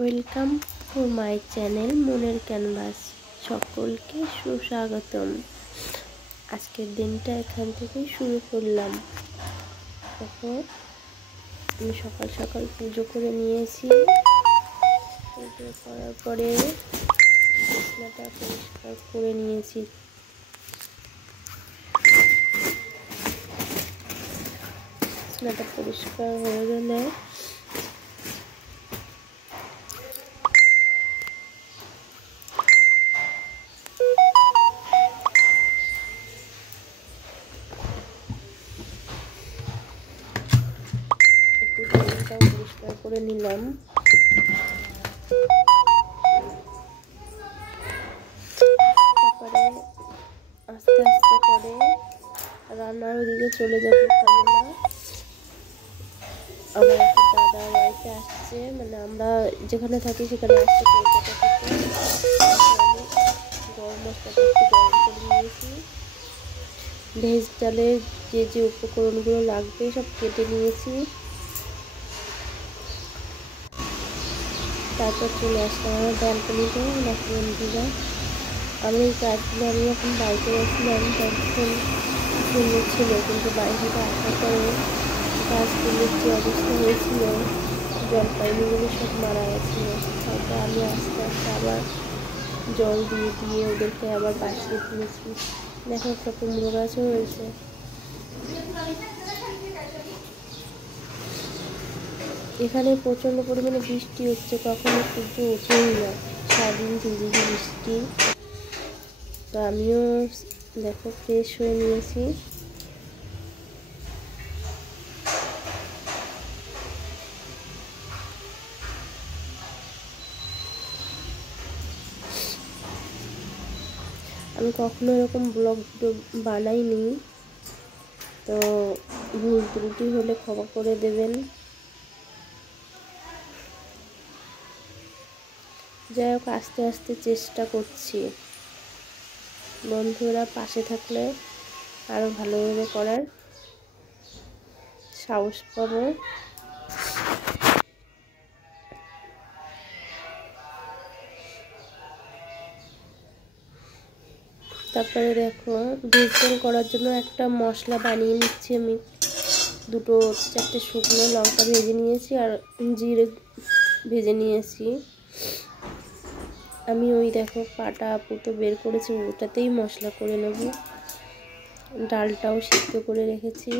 Welcome to my channel মনের canvas. সকলকে সুস্বাগতম। আজকের দিনটা এখান থেকেই শুরু করলাম। দেখো, আমি সকাল সকাল পুজো করে নিয়েছি। পুজো করার পরে বিছানাটা পরিষ্কার করে নিয়েছি। বিছানাটা পরিষ্কার হয়ে গেলে পরিষ্কার করে নিলাম। তারপরে আস্তে আস্তে করে রান্নার ওদিকে চলে যাবো। কেননা আমার একটা দাদা বাড়িতে আসছে, মানে আমরা যেখানে থাকি সেখানে আসছে কলকাতা থেকে। আমি গরম মশলাটা একটু গরম করে নিয়েছি। ভেজ ডালের যে যে উপকরণগুলো লাগবে সব কেটে নিয়েছি। তারপর চলে আসলাম আমার ব্যালকনিতে। দেখো বন্ধুরা, আমি এই কাজগুলো আমি যখন বাড়িতে গেছিলাম তখন সুন্দর ছিল, কিন্তু বাড়ি থেকে আসার পরে গাছগুলোর যে অবস্থা হয়েছিল, জলপাইগুলো সব মারা গেছিলো। তারপর আমি আস্তে আস্তে আবার জল দিয়ে দিয়ে ওদেরকে আবার বাঁচিয়ে তুলেছি। দেখো, একটা কুমড়ো গাছও হয়েছে। এখানে প্রচণ্ড পরিমাণে বৃষ্টি হচ্ছে, কখনো সূর্য ওঠেই না, সারাদিন ঝিঝিঝি বৃষ্টি। তো আমিও দেখো ফ্রেশ হয়ে নিয়েছি। আমি কখনো এরকম ব্লগ ভিডিও বানাইনি, তো ভুল ত্রুটি হলে ক্ষমা করে দেবেন। যাই হোক, আস্তে আস্তে চেষ্টা করছি। বন্ধুরা পাশে থাকলে আরও ভালোভাবে করার সাহস পাবো। তারপরে দেখো, ভেজ ডাল করার জন্য একটা মশলা বানিয়ে নিচ্ছি আমি। 2-4টে শুকনো লঙ্কা ভেজে নিয়েছি আর জিরে ভেজে নিয়েছি। আমি ওই দেখো পাটা পুতো বের করেছি, ওটাতেই মশলা করে নেব। ডালটাও সিদ্ধ করে রেখেছি।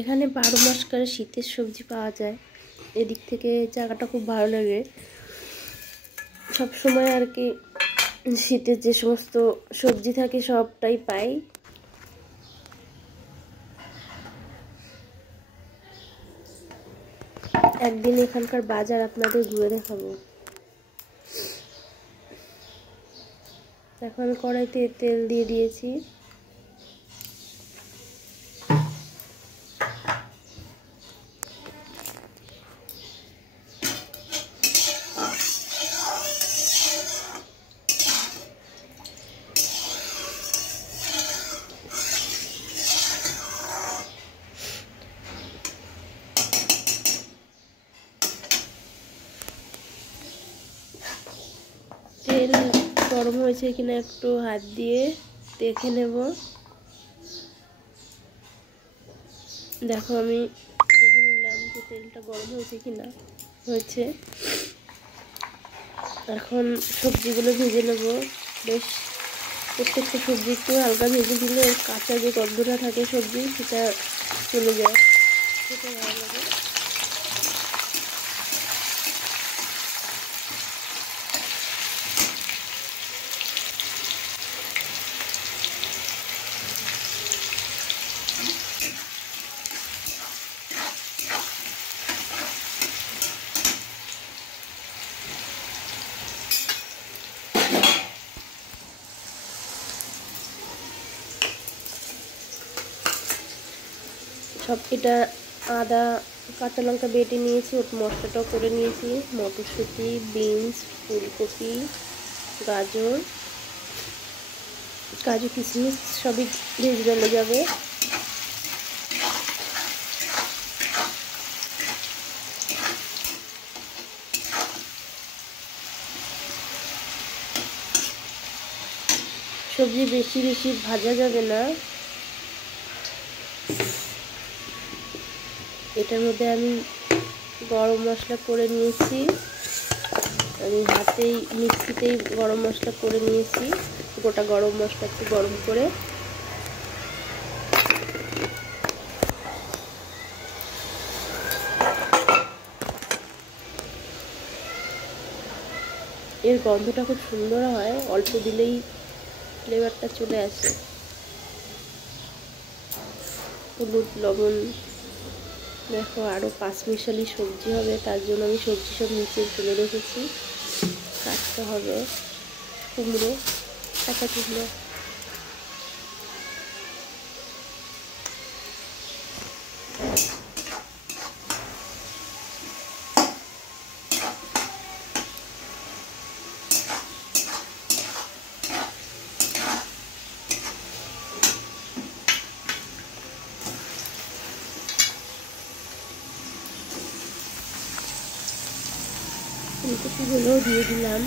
এখানে 12 মাস করে শীতের সবজি পাওয়া যায়। এদিক থেকে জায়গাটা খুব ভালো লাগে। সব সময় আর কি শীতের যে সমস্ত সবজি থাকে সবটাই পাই। একদিন এখানকার বাজার আপনাদের ঘুরে দেখাবো। এখন কড়াইতে তেল দিয়ে দিয়েছি। তেল গরম হয়েছে কিনা একটু হাত দিয়ে দেখে নেব। দেখো, আমি দেখে নিলাম যে তেলটা গরম হয়েছে কিনা। হয়েছে। এখন সবজিগুলো ভেজে নেব। বেশ প্রত্যেকটা সবজি একটু হালকা ভেজে দিলে কাঁচা যে গন্ধটা থাকে সবজি সেটা চলে যায়, সেটা ভালো লাগে। সব এটা আদা কাঁচা লঙ্কা বেটে নিয়েছি, ওর মশলাটাও করে নিয়েছি। মটরশুঁটি, বিনস, ফুলকপি, গাজর, কাজু কিশমিশ সবই ভেজে যাবে। সবজি বেশি বেশি ভাজা যাবে না। এটার মধ্যে আমি গরম মশলা করে নিয়েছি, আমি হাতেই মিক্সিতেই গরম মশলা করে নিয়েছি। গোটা গরম মশলা একটু গরম করে এর গন্ধটা খুব সুন্দর হয়, অল্প দিলেই ফ্লেভারটা চলে আসে। হলুদ, লবণ, দেখো আরও 5 মিশালি সবজি হবে, তার জন্য আমি সবজি সব নিচে তুলে রেখেছি। কাটতে হবে কুমড়ো, কাঁচা কুমড়ো। ফুলকপিগুলো দিয়ে দিলাম।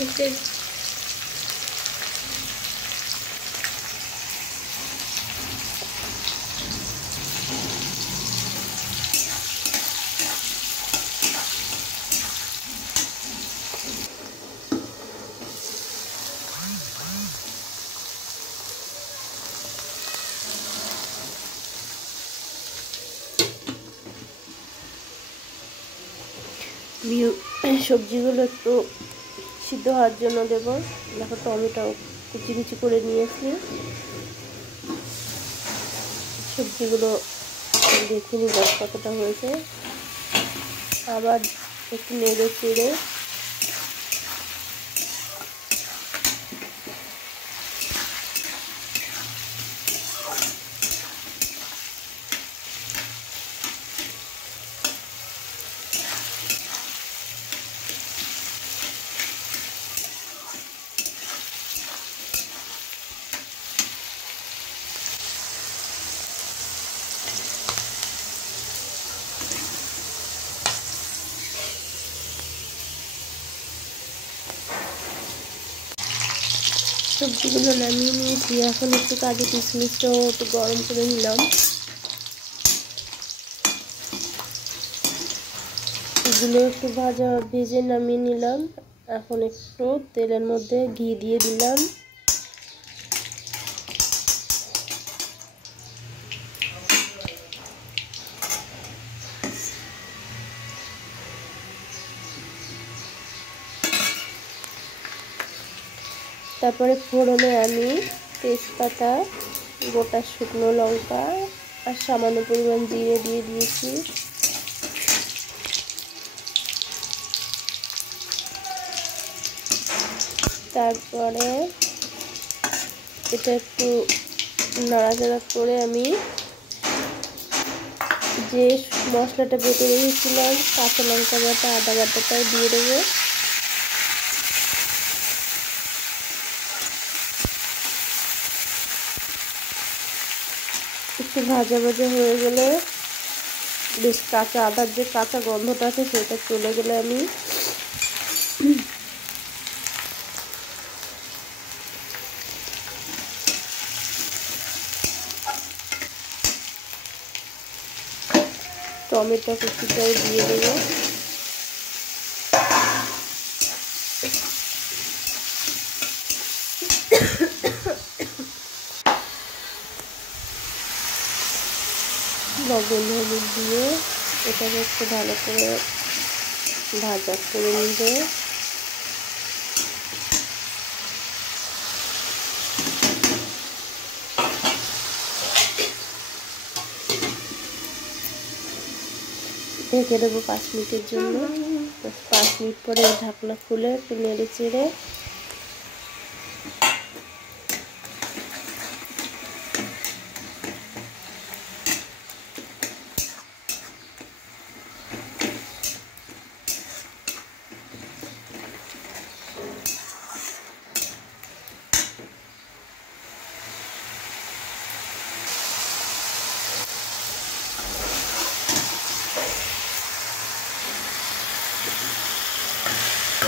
দেখতে সবজিগুলো একটু সিদ্ধ হওয়ার জন্য দেব। দেখো টমেটো কুচি কুচি করে নিয়েছি। সবজিগুলো দেখে নিব কতটা হয়েছে, আবার একটু নেড়ে চেড়ে সবজিগুলো নামিয়ে নিয়েছি। এখন একটু কাজু কিশমিশটাও একটু গরম করে নিলাম। এগুলো একটু ভেজে নামিয়ে নিলাম। এখন একটু তেলের মধ্যে ঘি দিয়ে দিলাম। তারপরে ফোড়নে আমি তেজপাতা, গোটা শুকনো লঙ্কা আর সামান্য পরিমাণ জিরে দিয়ে দিয়েছি। তারপরে এটা একটু নাড়াচাড়া করে আমি যে মশলাটা বেটে রেখেছিলাম, কাঁচা লঙ্কা বাটা, আদা বাটাটাও দিয়ে দেবো। একটু ভাজা ভাজা হয়ে গেলে, বেশ কাঁচা আদার যে কাঁচা গন্ধটা আছে সেটা চলে গেলে আমি টমেটো কুচিটাও দিয়ে দেবো। লবণ হলুদ দিয়ে এটাকে একটু ভালো করে ভাজা করে নিবে। ঢেকে দেবো 5 মিনিটের জন্য। 5 মিনিট পরে ঢাকনা খুলে একটু নেড়ে চেড়ে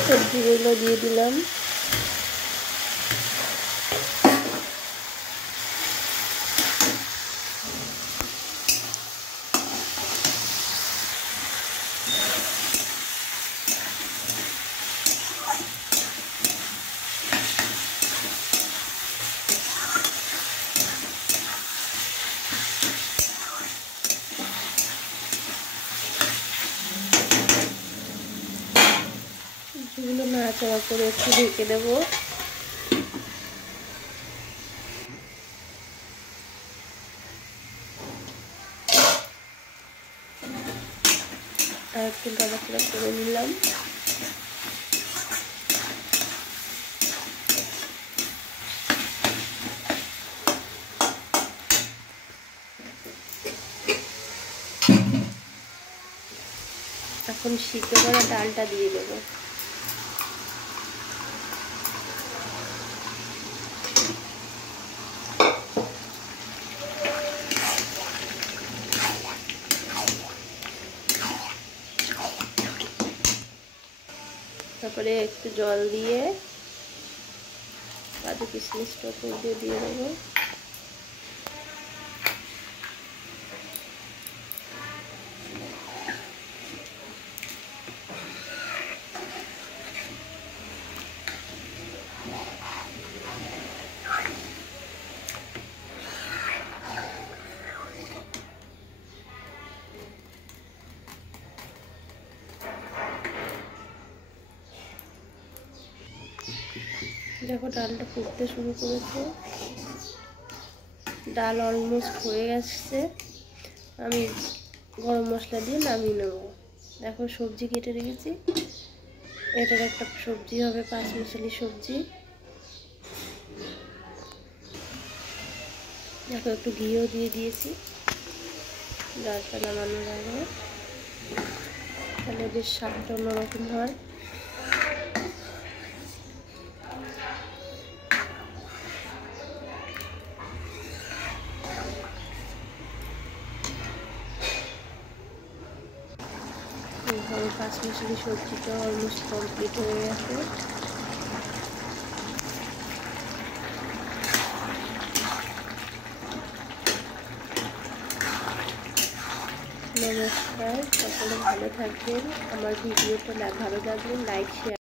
সবজিগুলো দিয়ে দিলাম। এগুলো নাড়াচাড়া করে একটু ঢেকে দেবো। আর একটু নাড়াচাড়া করে নিলাম। এখন সিদ্ধ করা ডালটা দিয়ে দেবো। তারপরে একটু জল দিয়ে কাজু কিশমিশটা দিয়ে দেবো। দেখো ডালটা ফুটতে শুরু করেছে, ডাল অলমোস্ট হয়ে গেছে। আমি গরম মশলা দিয়ে নামিয়ে নেব। দেখো সবজি কেটে রেখেছি, এটার একটা সবজি হবে 5 মিশালি সবজি। দেখো একটু ঘিও দিয়ে দিয়েছি ডালটা নামানোর আগে, তাহলে বেশ স্বাদটা অন্যরকম হয়। এইভাবে 5 মিশালি সবজিটা অলমোস্ট কমপ্লিট হয়ে গেছে। নমস্কার, সকলে ভালো থাকবেন। আমার ভিডিওটা ভালো লাগলে লাইক শেয়ার